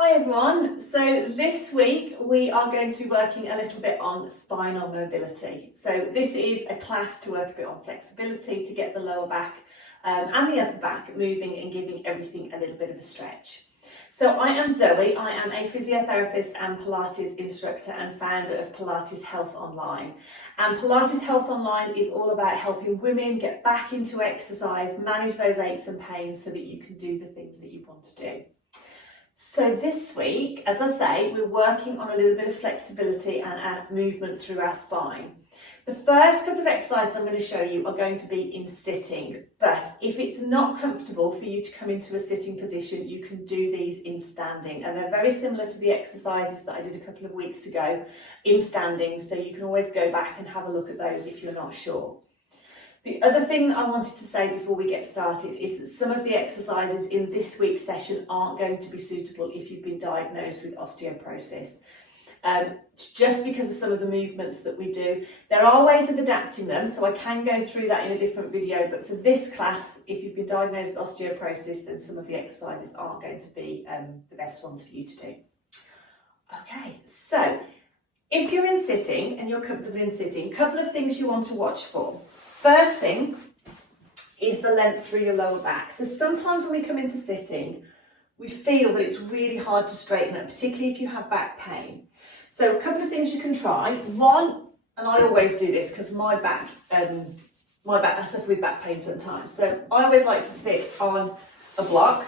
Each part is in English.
Hi everyone, so this week we are going to be working a little bit on spinal mobility. So this is a class to work a bit on flexibility to get the lower back and the upper back moving and giving everything a little bit of a stretch. So I am Zoe, I am a physiotherapist and Pilates instructor and founder of Pilates Health Online. And Pilates Health Online is all about helping women get back into exercise, manage those aches and pains so that you can do the things that you want to do. So this week, as I say, we're working on a little bit of flexibility and our movement through our spine. The first couple of exercises I'm going to show you are going to be in sitting, but if it's not comfortable for you to come into a sitting position, you can do these in standing, and they're very similar to the exercises that I did a couple of weeks ago in standing, so you can always go back and have a look at those if you're not sure. The other thing that I wanted to say before we get started is that some of the exercises in this week's session aren't going to be suitable if you've been diagnosed with osteoporosis. Just because of some of the movements that we do. There are ways of adapting them, so I can go through that in a different video, but for this class, if you've been diagnosed with osteoporosis, then some of the exercises aren't going to be the best ones for you to do. Okay, so if you're in sitting and you're comfortable in sitting, a couple of things you want to watch for. First thing is the length through your lower back. So sometimes when we come into sitting, we feel that it's really hard to straighten up, particularly if you have back pain. So a couple of things you can try. One, and I always do this because my back, I suffer with back pain sometimes. So I always like to sit on a block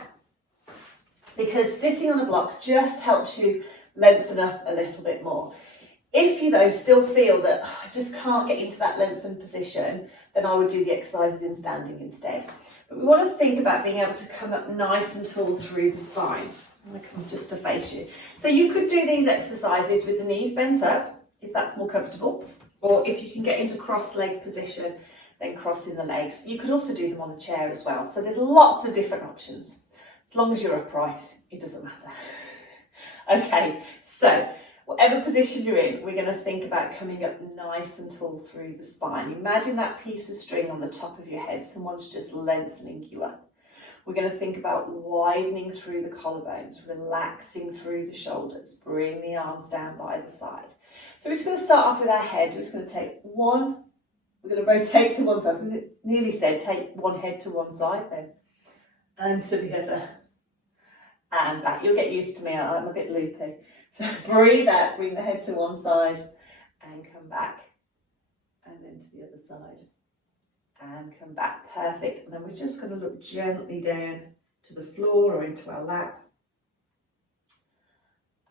because sitting on a block just helps you lengthen up a little bit more. If you though still feel that I just can't get into that lengthened position, then I would do the exercises in standing instead. But we want to think about being able to come up nice and tall through the spine. I'm going to come just to face you. So you could do these exercises with the knees bent up, if that's more comfortable, or if you can get into cross-leg position, then crossing the legs. You could also do them on the chair as well. So there's lots of different options. As long as you're upright, it doesn't matter. Okay, so whatever position you're in, we're going to think about coming up nice and tall through the spine. Imagine that piece of string on the top of your head. Someone's just lengthening you up. We're going to think about widening through the collarbones, relaxing through the shoulders, bring the arms down by the side. So we're just going to start off with our head. We're just going to take one, we're going to rotate to one side. So I nearly said take one head to one side then, and to the other, and back. You'll get used to me, I'm a bit loopy. So breathe out, bring the head to one side and come back, and then to the other side and come back. Perfect. And then we're just going to look gently down to the floor or into our lap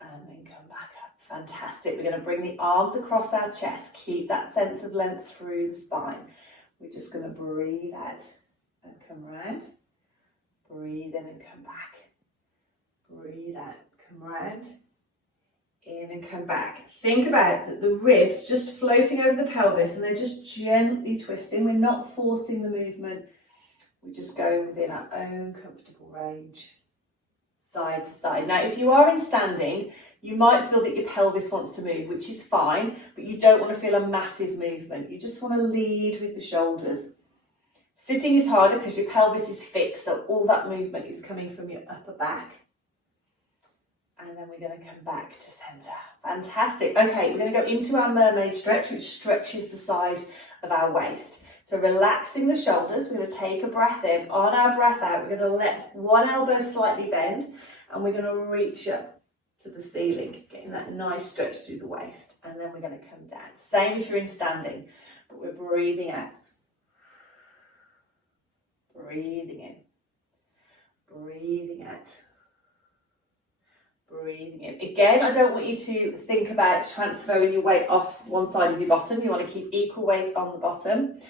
and then come back up. Fantastic. We're going to bring the arms across our chest. Keep that sense of length through the spine. We're just going to breathe out and come round. Breathe in and come back. Breathe out, come round. In and come back. Think about that the ribs just floating over the pelvis and they're just gently twisting. We're not forcing the movement. We're just going within our own comfortable range, side to side. Now, if you are in standing, you might feel that your pelvis wants to move, which is fine, but you don't want to feel a massive movement. You just want to lead with the shoulders. Sitting is harder because your pelvis is fixed, so all that movement is coming from your upper back. And then we're going to come back to centre. Fantastic. Okay, we're going to go into our mermaid stretch, which stretches the side of our waist. So relaxing the shoulders, we're going to take a breath in. On our breath out, we're going to let one elbow slightly bend, and we're going to reach up to the ceiling, getting that nice stretch through the waist. And then we're going to come down. Same if you're in standing, but we're breathing out. Breathing in. Breathing out. Breathing in. Again, I don't want you to think about transferring your weight off one side of your bottom. You want to keep equal weight on the bottom.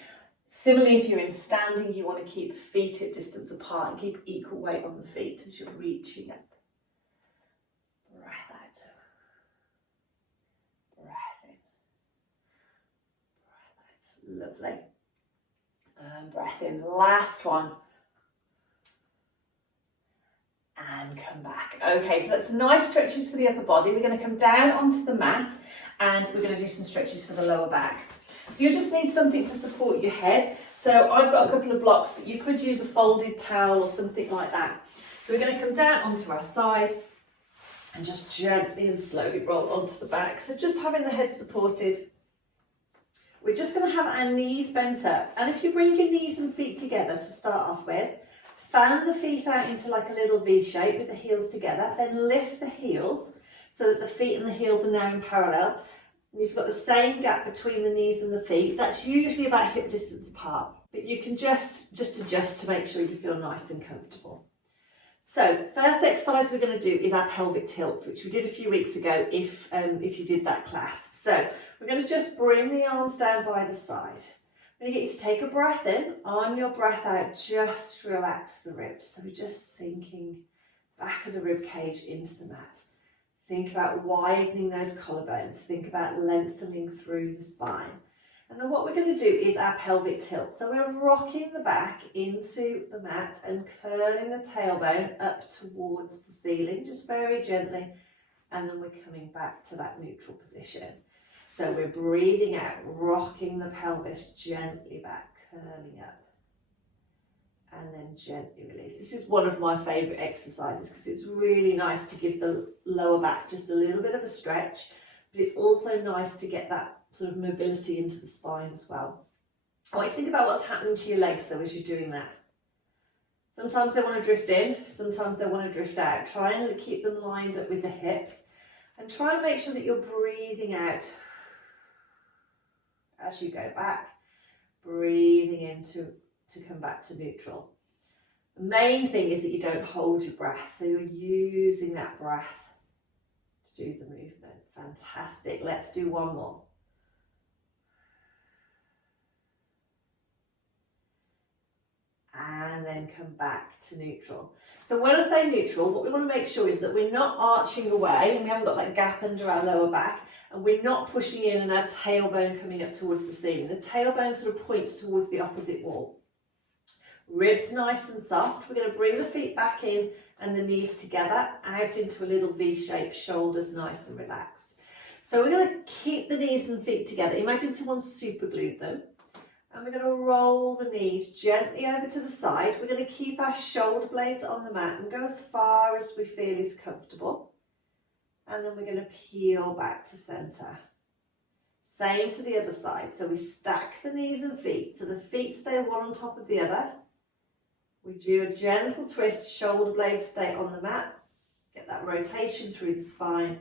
Similarly, if you're in standing, you want to keep feet at distance apart and keep equal weight on the feet as you're reaching up. Breath out. Breath in. Breath out. Lovely. And breath in. Last one. And come back. Okay, so that's nice stretches for the upper body. We're going to come down onto the mat and we're going to do some stretches for the lower back. So you just need something to support your head. So I've got a couple of blocks, but you could use a folded towel or something like that. So we're going to come down onto our side And just gently and slowly roll onto the back. So just having the head supported. We're just going to have our knees bent up. And if you bring your knees and feet together to start off with, fan the feet out into like a little V shape with the heels together. Then lift the heels so that the feet and the heels are now in parallel. And you've got the same gap between the knees and the feet. That's usually about hip distance apart. But you can just adjust to make sure you feel nice and comfortable. So first exercise we're going to do is our pelvic tilts, which we did a few weeks ago if you did that class. So we're going to just bring the arms down by the side. I'm going to get you to take a breath in. On your breath out, just relax the ribs. So we're just sinking back of the rib cage into the mat. Think about widening those collarbones. Think about lengthening through the spine. And then what we're going to do is our pelvic tilt. So we're rocking the back into the mat and curling the tailbone up towards the ceiling, just very gently. And then we're coming back to that neutral position. So we're breathing out, rocking the pelvis gently back, curling up. And then gently release. This is one of my favourite exercises because it's really nice to give the lower back just a little bit of a stretch, but it's also nice to get that sort of mobility into the spine as well. I want you to think about what's happening to your legs though as you're doing that. Sometimes they want to drift in, sometimes they want to drift out. Try and keep them lined up with the hips and try and make sure that you're breathing out as you go back, breathing in to come back to neutral. The main thing is that you don't hold your breath, so you're using that breath to do the movement. Fantastic. Let's do one more. And then come back to neutral. So when I say neutral, what we want to make sure is that we're not arching away and we haven't got that gap under our lower back, and we're not pushing in and our tailbone coming up towards the ceiling. The tailbone sort of points towards the opposite wall. Ribs nice and soft. We're going to bring the feet back in and the knees together, out into a little V shape, shoulders nice and relaxed. So we're going to keep the knees and feet together. Imagine someone super glued them. And we're going to roll the knees gently over to the side. We're going to keep our shoulder blades on the mat and go as far as we feel is comfortable. And then we're going to peel back to centre. Same to the other side. So we stack the knees and feet. So the feet stay one on top of the other. We do a gentle twist, shoulder blades stay on the mat. Get that rotation through the spine.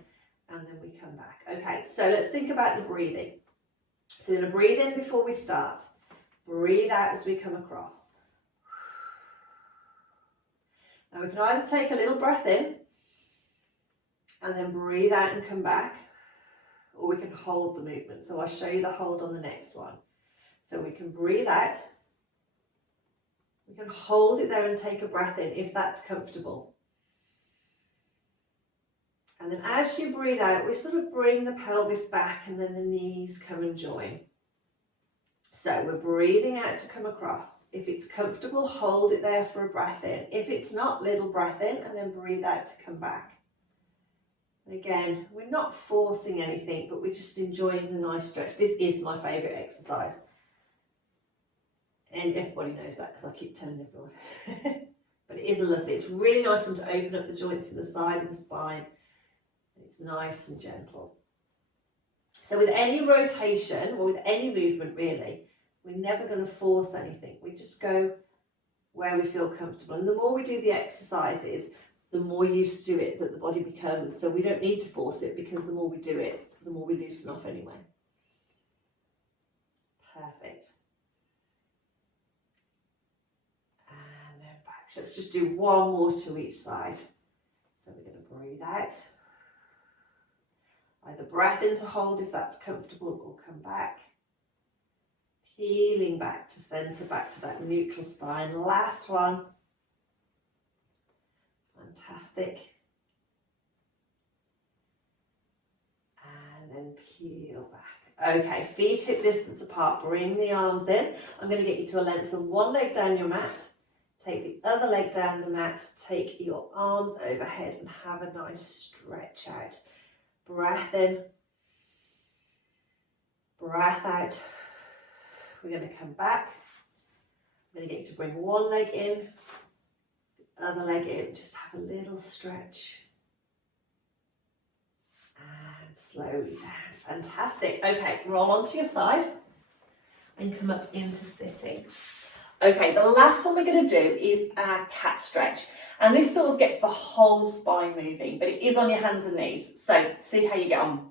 And then we come back. Okay, so let's think about the breathing. So we're going to breathe in before we start. Breathe out as we come across. Now we can either take a little breath in and then breathe out and come back, or we can hold the movement. So I'll show you the hold on the next one. So we can breathe out. We can hold it there and take a breath in if that's comfortable. And then as you breathe out, we sort of bring the pelvis back and then the knees come and join. So we're breathing out to come across. If it's comfortable, hold it there for a breath in. If it's not, little breath in and then breathe out to come back. And again, we're not forcing anything, but we're just enjoying the nice stretch. This is my favourite exercise. And everybody knows that because I keep telling everyone. But it is a lovely, it's really nice one to open up the joints in the side of the spine. It's nice and gentle. So with any rotation or with any movement really, we're never going to force anything. We just go where we feel comfortable. And the more we do the exercises, the more used to it that the body becomes. So we don't need to force it because the more we do it, the more we loosen off anyway. Perfect. And then back. So let's just do one more to each side. So we're going to breathe out. Either breath in to hold if that's comfortable, or come back. Peeling back to centre, back to that neutral spine. Last one. Fantastic. And then peel back. Okay, feet hip distance apart. Bring the arms in. I'm going to get you to a lengthen one leg down your mat. Take the other leg down the mat. Take your arms overhead and have a nice stretch out. Breath in, breath out. We're going to come back. I'm going to get you to bring one leg in, the other leg in. Just have a little stretch. and slowly down. Fantastic. Okay, roll onto your side and come up into sitting. Okay, the last one we're going to do is our cat stretch. And this sort of gets the whole spine moving, but it is on your hands and knees. So see how you get on.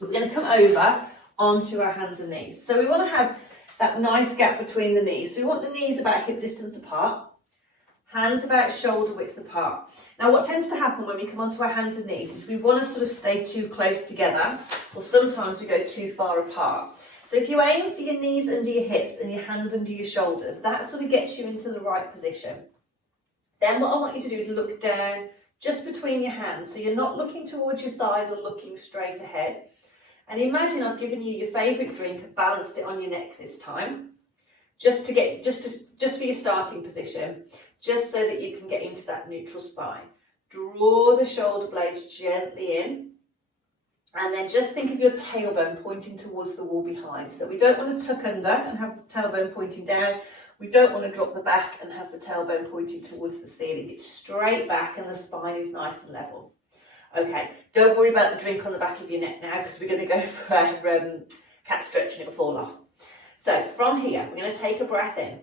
We're going to come over onto our hands and knees. So we want to have that nice gap between the knees. So we want the knees about hip distance apart, hands about shoulder width apart. Now what tends to happen when we come onto our hands and knees is we want to sort of stay too close together, or sometimes we go too far apart. So if you aim for your knees under your hips and your hands under your shoulders, that sort of gets you into the right position. Then what I want you to do is look down just between your hands. So you're not looking towards your thighs or looking straight ahead. And imagine I've given you your favourite drink and balanced it on your neck this time, just for your starting position, just so that you can get into that neutral spine. Draw the shoulder blades gently in, and then just think of your tailbone pointing towards the wall behind. So we don't want to tuck under and have the tailbone pointing down. We don't want to drop the back and have the tailbone pointing towards the ceiling. It's straight back and the spine is nice and level. Okay, don't worry about the drink on the back of your neck now, because we're going to go for our cat stretch and it will fall off. So from here, we're going to take a breath in.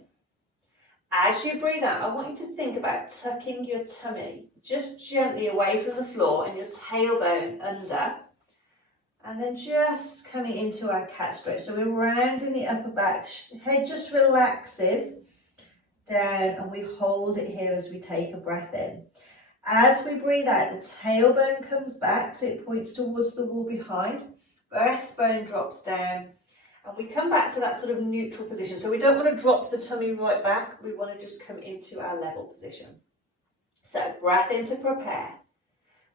As you breathe out, I want you to think about tucking your tummy just gently away from the floor and your tailbone under. And then just coming into our cat stretch. So we're rounding the upper back, head just relaxes down, and we hold it here as we take a breath in. As we breathe out, the tailbone comes back, so it points towards the wall behind. Breastbone drops down, and we come back to that sort of neutral position. So we don't want to drop the tummy right back, we want to just come into our level position. So breath in to prepare.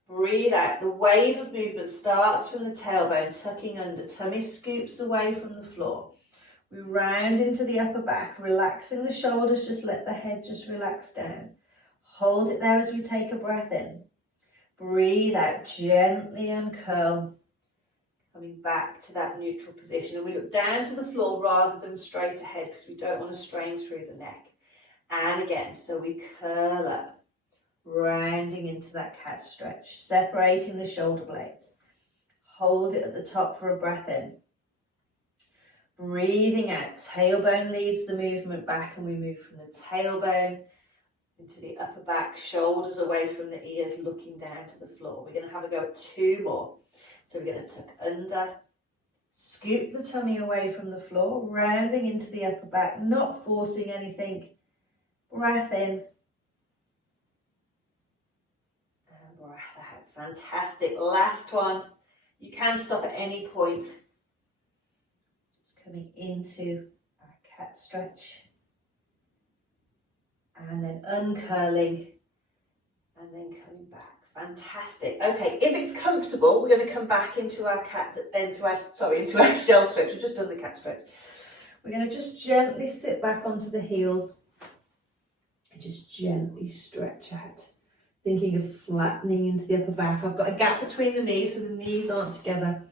Breathe out. The wave of movement starts from the tailbone, tucking under. Tummy scoops away from the floor. We round into the upper back, relaxing the shoulders. Just let the head just relax down. Hold it there as we take a breath in. Breathe out. Gently uncurl. Coming back to that neutral position. And we look down to the floor rather than straight ahead, because we don't want to strain through the neck. And again, so we curl up. Rounding into that cat stretch, separating the shoulder blades. Hold it at the top for a breath in. Breathing out, tailbone leads the movement back, and we move from the tailbone into the upper back, shoulders away from the ears, looking down to the floor. We're going to have a go at 2 more. So we're going to tuck under, scoop the tummy away from the floor, rounding into the upper back, not forcing anything. Breath in. Breath out. Fantastic. Last one. You can stop at any point. Just coming into our cat stretch. And then uncurling. And then coming back. Fantastic. Okay, if it's comfortable, we're going to come back into our shell stretch. We've just done the cat stretch. We're going to just gently sit back onto the heels. And just gently stretch out. Thinking of flattening into the upper back. I've got a gap between the knees, so the knees aren't together.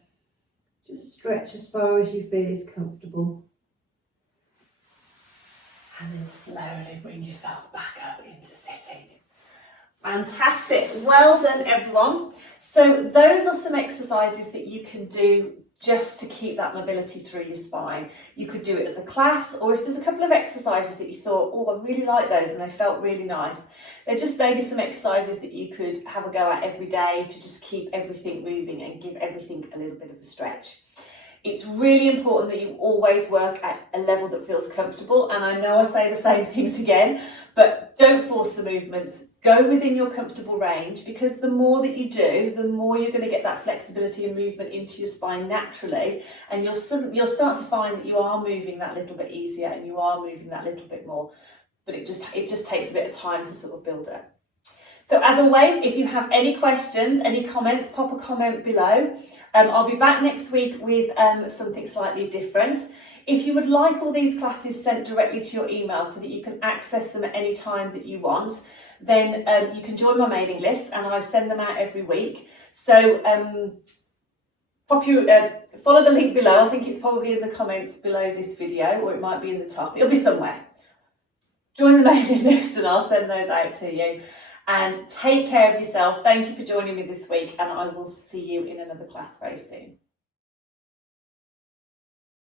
Just stretch as far as you feel is comfortable. And then slowly bring yourself back up into sitting. Fantastic. Well done, everyone. So those are some exercises that you can do just to keep that mobility through your spine. You could do it as a class, or if there's a couple of exercises that you thought, oh, I really like those and they felt really nice, they're just maybe some exercises that you could have a go at every day to just keep everything moving and give everything a little bit of a stretch. It's really important that you always work at a level that feels comfortable, and I know I say the same things again, but don't force the movements. Go within your comfortable range, because the more that you do, the more you're going to get that flexibility and movement into your spine naturally, and you'll start to find that you are moving that little bit easier and you are moving that little bit more, but it just takes a bit of time to sort of build it. So as always, if you have any questions, any comments, pop a comment below. I'll be back next week with something slightly different. If you would like all these classes sent directly to your email so that you can access them at any time that you want, then you can join my mailing list, and I send them out every week. So follow the link below. I think it's probably in the comments below this video, or it might be in the top. It'll be somewhere. Join the mailing list and I'll send those out to you. and take care of yourself. Thank you for joining me this week, and I will see you in another class very soon.